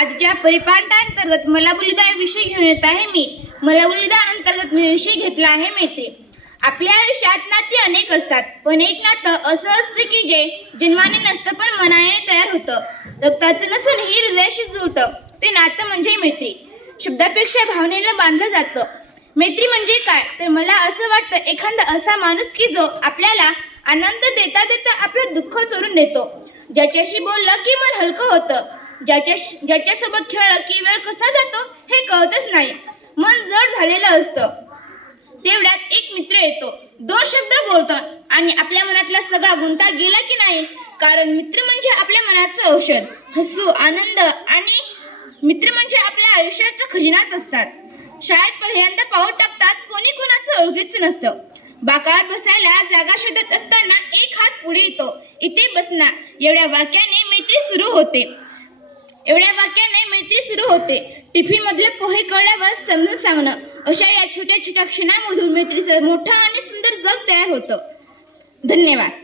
आजच्या परिपाठांतर्गत मलाबुलिदा या विषय घेऊन येत आहे मी. मलाबुलिदा अंतर्गत मी विषय घेतला आहे मैत्री. आपल्या आयुष्यात नाती अनेक असतात, पण एक नातं असं असतं की जे जन्माने नसतं पण मनाने तयार होतं. रक्ताचं नसूनही हृदयाशी जुळतं. ते नातं म्हणजे मैत्री. शब्दापेक्षा भावनेला बांधलं जातं. मैत्री म्हणजे काय तर मला असं वाटतं, एखादा असा माणूस की जो आपल्याला आनंद देता देता आपलं दुःख चोरून देतो, ज्याच्याशी बोललं की मन हलकं होतं, ज्याच्यासोबत खेळलं की वेळ कसा जातो हे कळतच नाही, मन जड झालेलं असतं. तेवढ्यात एक मित्र येतो, दोन शब्द बोलतो आणि आपल्या मनातला सगळा गुंता गेला की नाही. कारण मित्र म्हणजे आपल्या मनाचं औषध, हसू, आनंद आणि मित्र म्हणजे आपल्या आयुष्याचा खजिनाच असतात. शाळेत पहिल्यांदा पाऊल टाकताच कोणी कोणाचं ओळखीचं नसतं. बाकावर बसायला जागा शोधत असताना एक हात पुढे येतो, इथे बसना. एवढ्या वाक्याने मैत्री सुरू होते. टिफिन मधले पोहे कळल्यावर समजून सांगणं, अशा या छोट्या छोट्या क्षणामधून मैत्रीचं मोठं आणि सुंदर जग तयार होतं. धन्यवाद.